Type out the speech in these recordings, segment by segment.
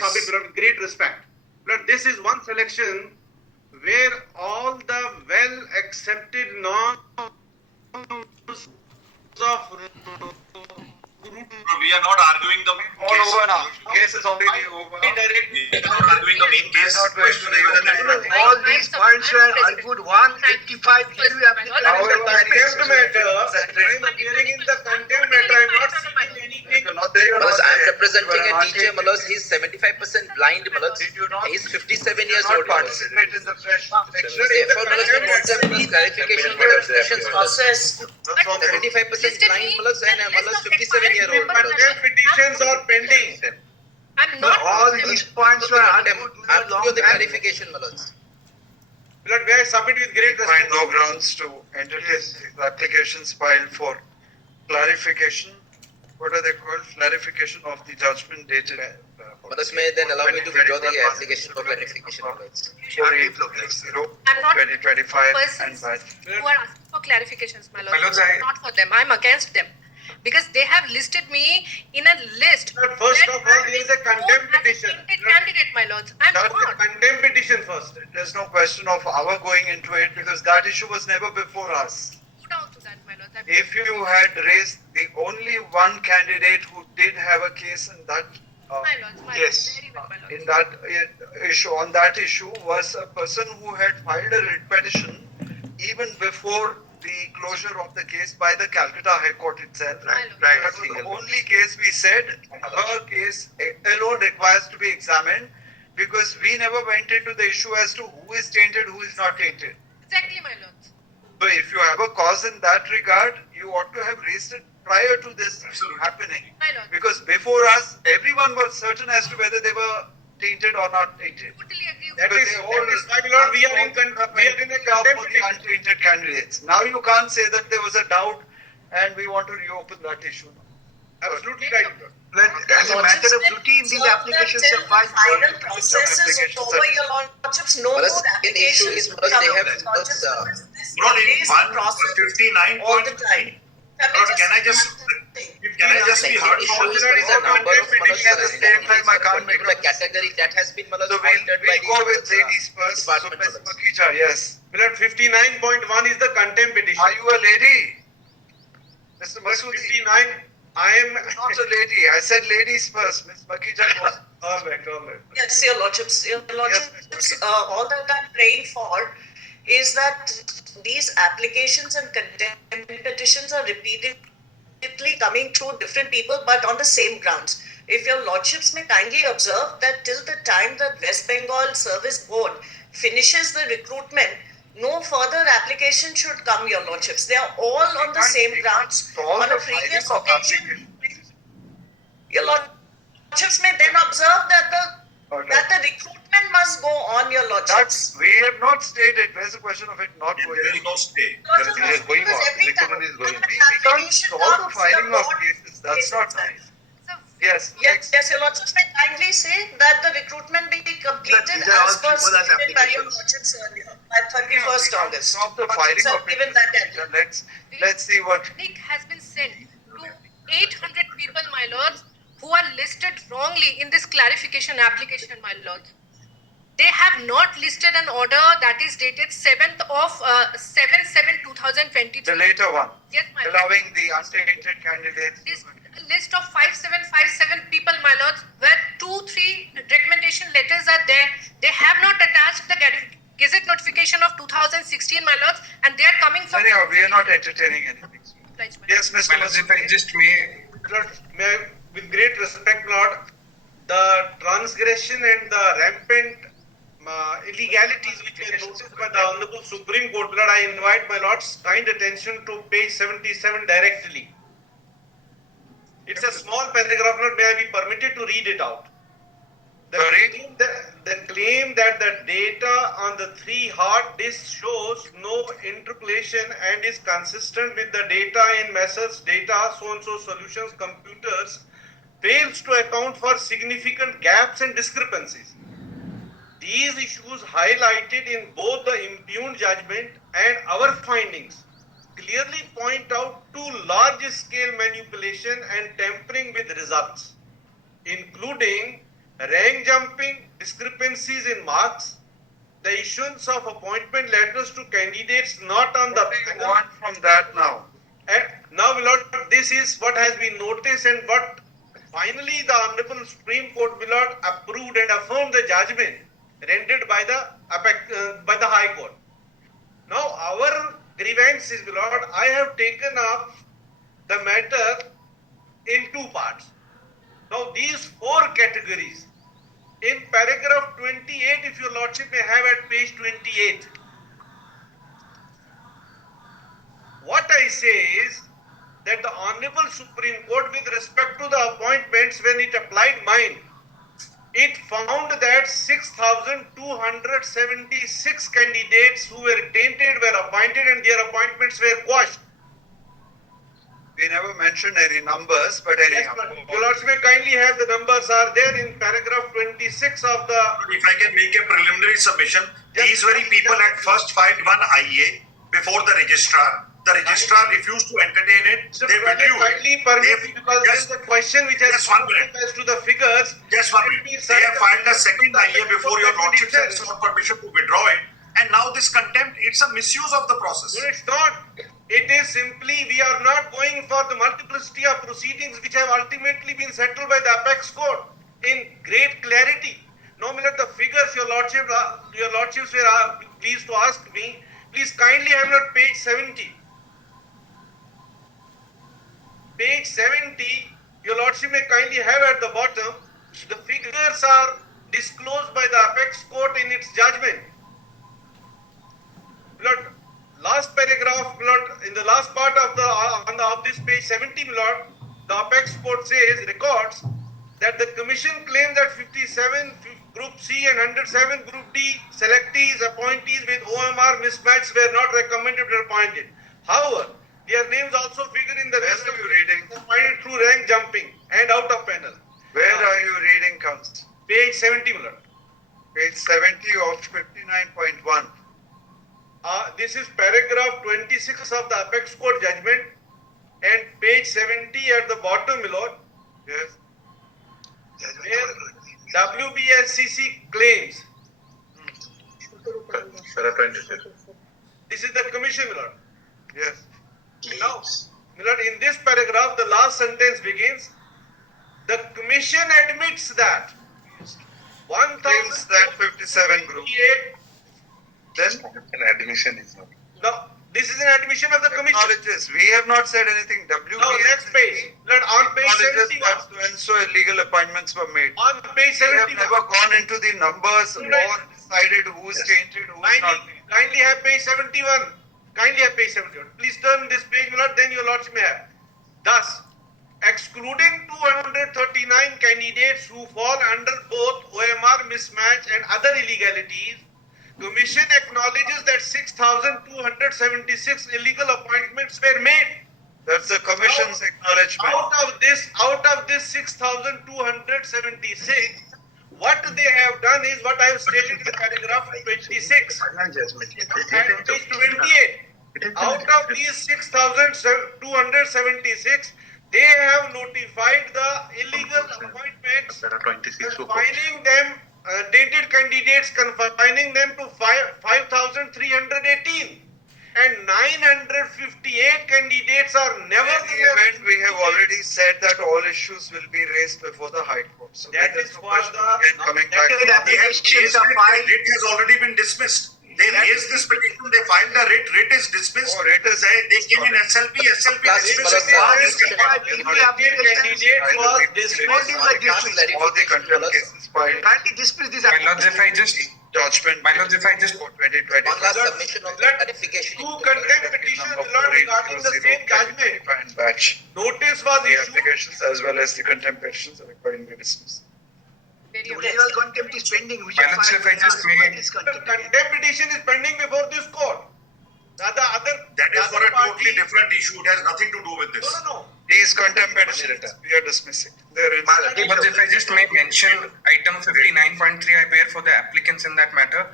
submit, with great respect. But this is one selection where all the well accepted norms of We are not arguing the all case. over now. Case is already over. We are not arguing the main case. All these points were argued 185 EU applications. However, contempt matter, I am appearing in the contempt matter, I am not seeking anything. Malas, I am representing a teacher, Malas. He's 75% blind, Malas. He's 57 years old, Malas. Participate in the fresh election. Therefore, Malas, we want some Malas clarification on the questions, Malas. Process. 75% blind, Malas, and Malas 57-year-old, Malas. Contempt petitions are pending. I'm not. All these points were argued I'm with a long giving the time. clarification, Malas. Lord, may I submit with great Find respect? no grounds to entertain the applications filed for clarification. What are they called? Clarification of the judgment dated. Malas, may then allow me to withdraw the application for clarification, Malas. I'm not 2025 and persons by. who are asking for clarifications, my lord. My lords, I- Not for them. I'm against them. Because they have listed me in a list. Lord, first of all, there is a contempt petition. Candidate, my lords. I'm That's the not. contempt petition first. There's no question of our going into it because that issue was never before us. Go down to that, my lords. If you had raised the only one candidate who did have a case in that My lords, my yes, lords. Very well, my lords. in that issue, on that issue was a person who had filed a writ petition even before the closure of the case by the Calcutta High Court itself. Right. That was the only case we said her case alone requires to be examined because we never went into the issue as to who is tainted, who is not tainted. Exactly, my lords. So if you have a cause in that regard, you ought to have raised it prior to this happening. My lords. Because before us, everyone was certain as to whether they were tainted or not tainted. Totally agree with That you. is why, my lord, we are in a contempt for the petition. untainted candidates. Now you can't say that there was a doubt and we want to reopen that issue. Absolutely right. As a matter of routine, these applications are filed. Final processes over your lordships, no Malas, more in issue is, applications. Malas, they have Lordships, Malas, this Lord, in delays the one process 59 all the time. Lord, can I just be heard? issue is Malas, the number of Malas, At the same time, I can't make particular category that has been Malas So pointed by we'll go with the ladies first. So department, Ms. Malas. Makija, yes. Lord, 59.1 is the contempt petition. Are you a lady? Mr. Masoodi, 59, I am not a lady. I said ladies first. Ms. Makija goes. all right, all right. Yes, your lordships, all that I'm praying for is that these applications and contempt petitions are repeatedly coming through different people but on the same grounds. If your lordships may kindly observe that till the time that West Bengal Service Board finishes the recruitment, no further application should come, your lordships. They are all on the same grounds. All On the a previous filing of occasion, your lordships may then observe that the recruitment must go on, your lordships. That's, we have not stated. There's a question of it not going There is on. no stay. Because every time We can't solve the filing of cases. That's not nice. Yes. Yes, your lordships may kindly say that the recruitment be completed these are all as per frivolous stated by your applications. lordships earlier, by 31st August. Stop the filing So of given that deadline. Let's see what. Link has been sent to 800 people, my lords, who are listed wrongly in this clarification application, my lords. They have not listed an order that is dated 7th of 7/7/2023. The later one. Yes, my lord. Allowing the untainted candidates. This list of 5757 people, my lords, where 2-3 recommendation letters are there. They have not attached the gazette notification of 2016, my lords, and they are coming from. Anyhow, we are not entertaining anything. Yes, Mr. My lords, if I just may, Lord, may I, with great respect, Lord, the transgression and the rampant illegalities which were noticed by the Honorable Supreme Court, Lord, I invite my Lord's kind attention to page 77 directly. It's a small paragraph, Lord, may I be permitted to read it out? The claim that the data on the 3 hard disks shows no interpolation and is consistent with the data in Messrs. Data so-and-so Solutions computers fails to account for significant gaps and discrepancies. These issues highlighted in both the impugned judgment and our findings clearly point out to large-scale manipulation and tampering with results, including rank jumping, discrepancies in marks, the issuance of appointment letters to candidates not on the What do you panel. want from that now? And now, my lord, this is what has been noticed and what finally the Honorable Supreme Court, my lord, approved and affirmed the judgment rendered by the High Court. Now, our grievance is, my lord, I have taken up the matter in two parts. Now, these four categories, in paragraph 28, if your lordship may have at page 28, what I say is that the Honorable Supreme Court, with respect to the appointments, when it applied mine, it found that 6,276 candidates who were tainted were appointed and their appointments were quashed. We never mentioned any numbers, but Yes, anyhow. but your lordship may kindly have the numbers are there in paragraph 26 of the. If I can make a preliminary submission, these very people at first filed one IA before the registrar. The registrar refused to entertain it. They withdrew Kindly it. permit me, because there is Just a question which has just 1 minute. as to the figures. Just 1 minute. They have filed a second IA before your lordship and sought permission to withdraw it. And now this contempt, it's a misuse of the process. No, it's not. It is simply we are not going for the multiplicity of proceedings which have ultimately been settled by the apex court in great clarity. No, my lord, the figures your lordships were pleased to ask me. Please kindly have not page 70. Page 70, your lordship may kindly have at the bottom. The figures are disclosed by the apex court in its judgment. Lord, last paragraph, Lord, in the last part of of this page 70, Lord, the apex court says, records that the commission claimed that 57 Group C and 107 Group D selectees, appointees with OMR mismatch were not recommended or appointed. However, their names also figure in the Where list are of you reading? appointed through rank jumping and out of panel. Where are you reading comes? Page 70, Lord. Page 70 of 59.1. This is paragraph 26 of the apex court judgment and page 70 at the bottom, my lord, Yes. where WBCSSC claims. This is the commission, my lord. Yes. Now, my lord, in this paragraph, the last sentence begins, the commission admits that Claims that 57 group. 1,058. Then An admission is not. Now, this is an admission of the commission. acknowledges. We have not said anything. WBCSSC Now, next page. Lord, on page acknowledges 71. that so and so illegal appointments were made. On page We have 71. never gone into the numbers or decided who's tainted, who's not. Kindly have page 71. Kindly have page 71. Please turn this page, my lord, then your lordship may have. Thus, excluding 239 candidates who fall under both OMR mismatch and other illegalities, Commission acknowledges that 6,276 illegal appointments were made. That's the commission's acknowledgement. Out of this 6,276, what they have done is what I have stated in paragraph 26 and page 28. Out of these 6,276, they have notified the illegal appointments, There are 26 who confining them, tainted candidates, confining them to 5,318. And 958 candidates are In never the event, we have already said that all issues will be raised before the High Court. So That there is no for question the- again coming back. They have raised it, the writ has already been dismissed. They raised this petition, they filed the writ is dismissed. Oh, writ is- They came in SLP Plus, dismissed. All the contempt cases filed. My lords, if I just Judgment. My lords, if I just- For 2020. One last submission of the clarification. Two contempt petitions, Lord, regarding the same judgment. And batch. Notice was The issued. applications as well as the contempt petitions are accordingly dismissed. Very The okay. legal contempt is pending. We My should lords, find if I just may- what is The contempt. contempt petition is pending before this court. The other. That is for other a totally party- different issue, it has nothing to do with this. No. These contempt petitions we are dismissing. They're in. But if I just may mention item 59.3 I pair for the applicants in that matter,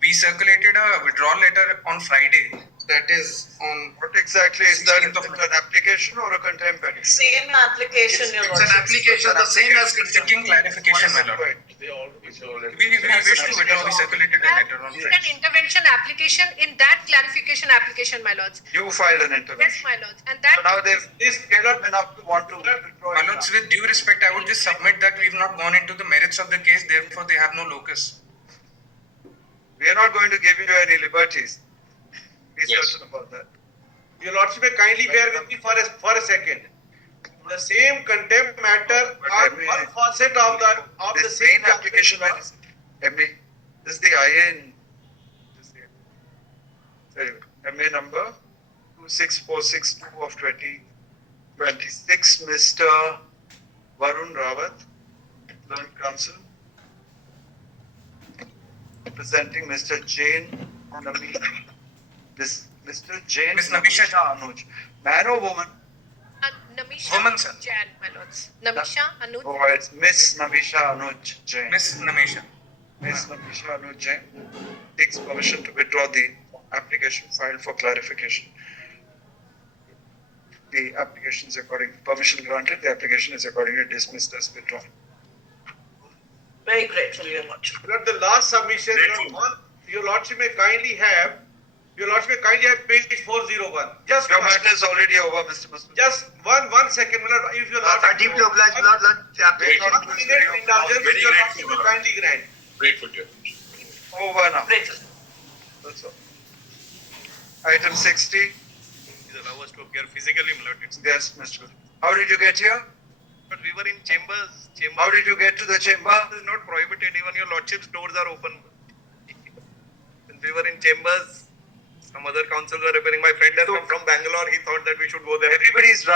we circulated a withdrawal letter on Friday. that is on What exactly is that? Is 16th of it an application or a contempt petition? Same application, Your It's an Lordship. application the same as seeking clarification, my lord. Right. We wish to withdraw. We circulated a letter on An Friday. intervention application in that clarification application, my lords. You filed an Yes, intervention. my lords. And So that now they've scaled up enough to want to withdraw My it lords, now. with due respect, I would just submit that we've not gone into the merits of the case, therefore they have no locus. We are not going to give you any liberties. Be Yes. certain about that. Your Lordship may kindly bear with me for a second. The same contempt matter are one facet of the This same main application, MA, this is the IA in, MA number 26462 of 2026, Mr. Varun Rawat, Learned Counsel, representing Mr. Jain Nami, this Mr. Jain Miss Namisha Anuj, man or woman? Namisha Woman, sir. Jain, my lords. Namisha Anuj. Oh, it's Miss Namisha Anuj Jain. Miss Namesha. Miss Namisha Anuj Jain takes permission to withdraw the application filed for clarification. The application is permission granted, the application is accordingly dismissed as withdrawn. Very grateful, Your Lordship. Lord, the last submission, Your Lordship may kindly have page 401. Just Your one. matter is already over, Mr. Muslim. Just one second, my lord. If your I deeply obliged, my lord. The application One minute indulgence, Very Your grateful, Lordship may kindly grant. Grateful to you. Over now. Grateful. That's all. Item 60. Please allow us to appear physically, my lord. Yes, Mr. Good. How did you get here? But we were in chambers. How did you get to the chamber? It is not prohibited. Even your lordship's doors are open. Since we were in chambers, some other councils were appearing. My friend has come from Bangalore. He thought that we should go there. Everybody's